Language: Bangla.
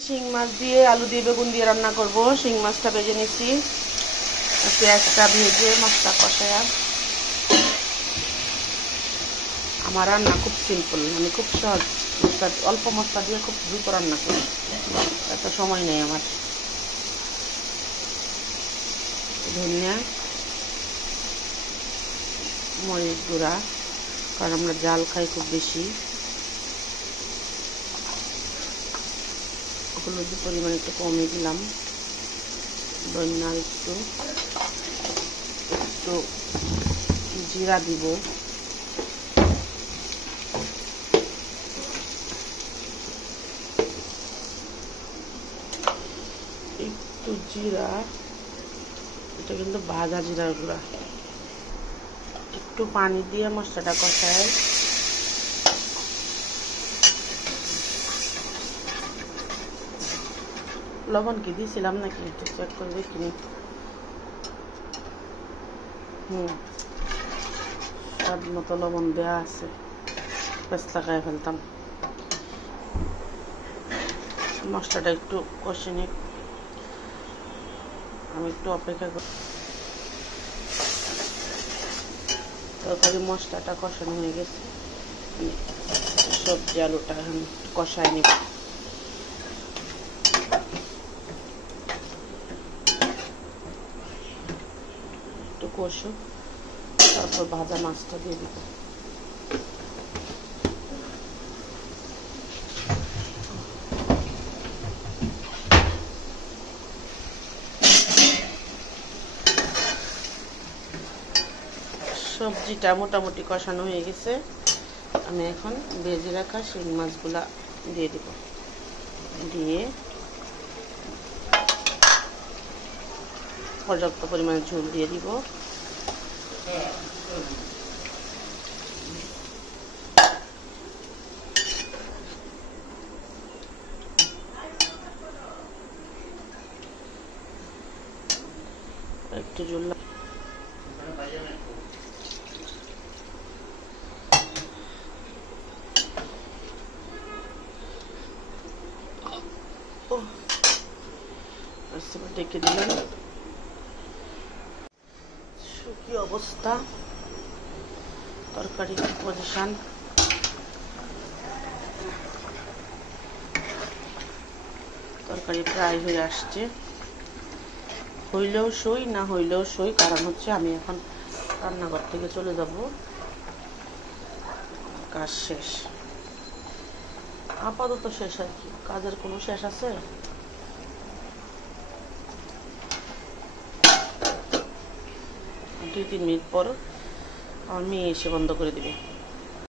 শিং মাছ দিয়ে আলু দিয়ে বেগুন দিয়ে রান্না করব। শিং মাছটা ভেজে নিচ্ছি, পেঁয়াজটা ভেজে মাছটা কষায়া। আমার রান্না খুব সিম্পল, মানে খুব সহজ, অল্প মশলা দিয়ে খুব দ্রুত রান্না করি, এত সময় নেই আমার। ধনিয়া, মরিচ গুঁড়া, কারণ আমরা জাল খাই খুব বেশি। হলুদের পরিমাণ একটু কমে দিলাম। ধনিয়া একটু জিরা দিব, একটু জিরা, এটা কিন্তু ভাজা জিরার গুঁড়া। একটু পানি দিয়ে মশলাটা কষায়। লবণ কি দিয়েছিলাম নাকি একটু চেক করে দেখিনি। স্বাদ মতো লবণ দেওয়া আছে, পেস্ট লাগাই ফেলতাম। মশলাটা একটু কষে নিই, আমি একটু অপেক্ষা করি। তরকারি মশলাটা কষানো হয়ে গেছে, সবজি আলুটা এখন কষায় নিব। একটু কষো, তারপর ভাজা মাছটা দিয়ে দিব। সবজিটা মোটামুটি কষানো হয়ে গেছে, আমি এখন ভেজে রাখা শিং মাছগুলা দিয়ে দিব। দিয়ে পর্যাপ্ত পরিমাণে ঝোল দিয়ে দিব। একটু ঝোল ডেকে দিলাম। শুকিয়ে অবস্থা, তরকারি পজিশন। তরকারি প্রায় হয়ে আসছে, হইলেও সই না হইলেও সই, কারণ হচ্ছে আমি এখন রান্নাঘর থেকে চলে যাব, কাজ শেষ, আপাতত শেষ আর কি। কাজের কোনো শেষ আছে? 2-3 মিনিট পর আমার মেয়ে এসে বন্ধ করে দিবে।